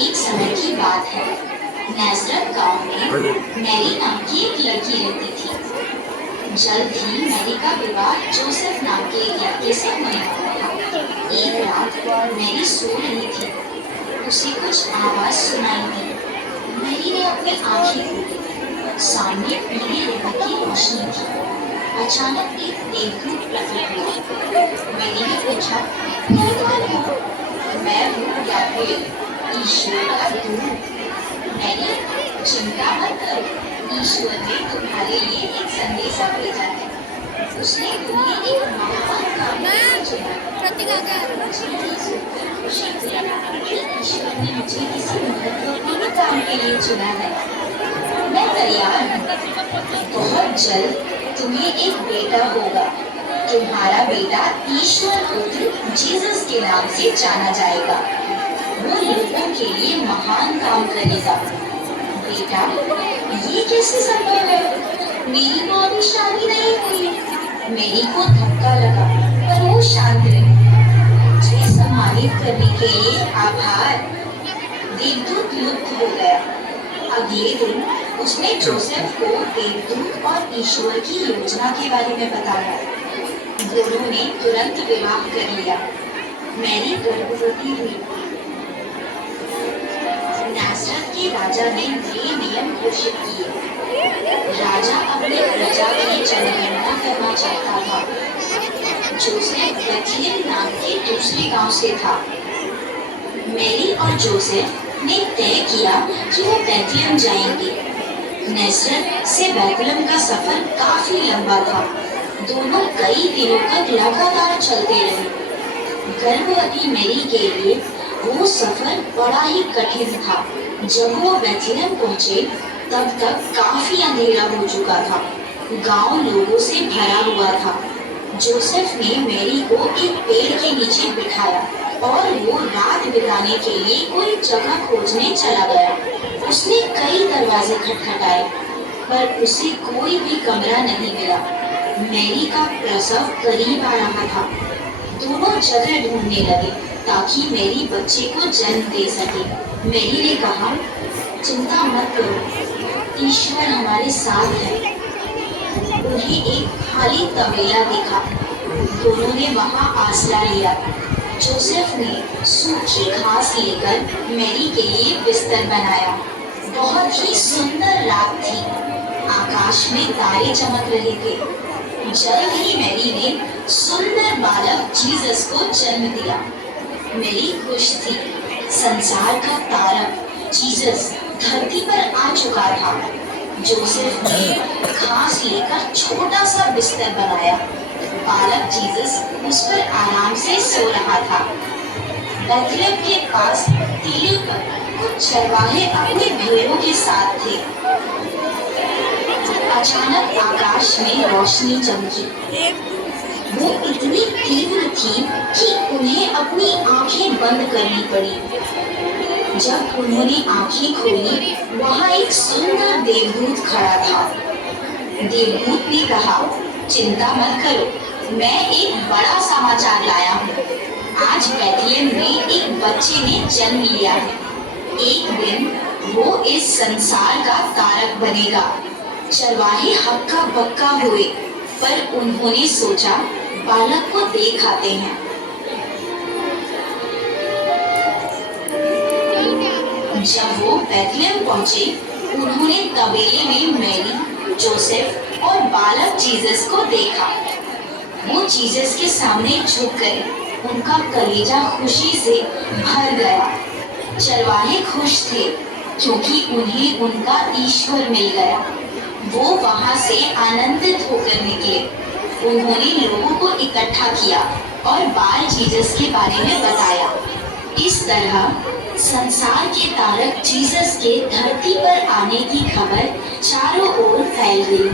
एक समय की बात है। नाज़रेथ गांव में मैरी नाम की एक लड़की रहती थी। जल्द ही मैरी का विवाह जोसेफ नाम के एक लड़के से होने वाला था। एक रात मैरी सो रही थी। उसे कुछ आवाज सुनाई दी। मैरी ने अपनी आंखें खोली। सामने पीले रंग की रोशनी थी। अचानक एक देवदूत प्रकट हुआ। मैरी ने पूछा, तुम कौन हो? मैं हूँ गैब्रिएल, ईश्वर का दूत। मैरी, चिंता मत करो, ईश्वर ने तुम्हारे लिए एक संदेशा भेजा है। उसने तुम्हें एक महान काम के लिए चुना है। मुझे सुनकर खुशी हुई कि ईश्वर ने मुझे किसी महत्वपूर्ण काम के लिए चुना है। मैं तैयार हूँ। बहुत जल्द तुम्हें एक बेटा होगा। तुम्हारा बेटा ईश्वर पुत्र जीसस के नाम से जाना जाएगा। वो लोगों के लिए महान काम करेगा। बेटा, ये कैसे संभव है? मेरी तो अभी शादी नहीं हुई। मेरी को धक्का लगा, पर वो शांत रही। मुझे सम्मानित करने के लिए आभार। देवदूत लुप्त हो गया। अगले दिन उसने जोसेफ को देवदूत और ईश्वर की योजना के बारे में बताया। दोनों ने तुरंत विवाह कर लिया। मैरी गर्भवती हुई। नाज़रेथ के राजा ने नए नियम घोषित किए। राजा अपनी प्रजा की जनगणना करना चाहता था। जोसेफ बेथलेहम नाम के दूसरे गांव से था। मैरी और जोसेफ ने तय किया कि वो बेथलेहम जाएंगे। नाज़रेथ से बेथलेहम का सफर काफी लंबा था। दोनों कई दिनों तक लगातार चलते रहे। गर्भवती मैरी के लिए वो सफर बड़ा ही कठिन था। जब वो बेथलेहम पहुंचे तब तक काफी अंधेरा हो चुका था। गांव लोगों से भरा हुआ था। जोसेफ ने मैरी को एक पेड़ के नीचे बिठाया और वो रात बिताने के लिए कोई जगह खोजने चला गया। उसने कई दरवाजे खटखटाए, पर उसे कोई भी कमरा नहीं मिला। मैरी का प्रसव करीब आ रहा था। दोनों जगह ढूंढने लगे ताकि मैरी बच्चे को जन्म दे सके। मैरी ने कहा, चिंता मत करो, ईश्वर हमारे साथ है। उन्हें एक खाली तबेला दिखा। दोनों ने वहां आसरा लिया। जोसेफ ने सूखी घास लेकर मैरी के लिए बिस्तर बनाया। बहुत ही सुंदर रात थी। आकाश में तारे चमक रहे थे। जल्द ही मैरी ने सुंदर बालक जीसस को जन्म दिया। मैरी खुश थी। संसार का तारक जीसस धरती पर आ चुका था। जोसेफ ने घास लेकर छोटा सा बिस्तर बनाया। बालक जीसस उस पर आराम से सो रहा था। बेथलेहम के पास टीले पर कुछ चरवाहे अपने भेड़ों के साथ थे। अचानक आकाश में रोशनी चमकी। वो इतनी तीव्र थी कि उन्हें अपनी आंखें बंद करनी पड़ी। जब उन्होंने आंखें खोली, वहां एक सुंदर देवदूत खड़ा था। देवदूत ने कहा, चिंता मत करो, मैं एक बड़ा समाचार लाया हूँ। आज बेथलेहम में एक बच्चे ने जन्म लिया है। एक दिन वो इस संसार का तारक बनेगा। चरवाहे हक्का बक्का हुए, पर उन्होंने सोचा बालक को देख आते हैं। जब वो बेथलेहम पहुंचे, उन्होंने तबेले में मैरी, जोसेफ और बालक जीसस को देखा। वो जीसस के सामने झुक गए। उनका कलेजा खुशी से भर गया। चरवाहे खुश थे क्योंकि उन्हें उनका ईश्वर मिल गया। वो वहां से आनंदित होकर निकले। उन्होंने लोगों को इकट्ठा किया और बाल जीसस के बारे में बताया। इस तरह संसार के तारक जीसस के धरती पर आने की खबर चारों ओर फैल गई।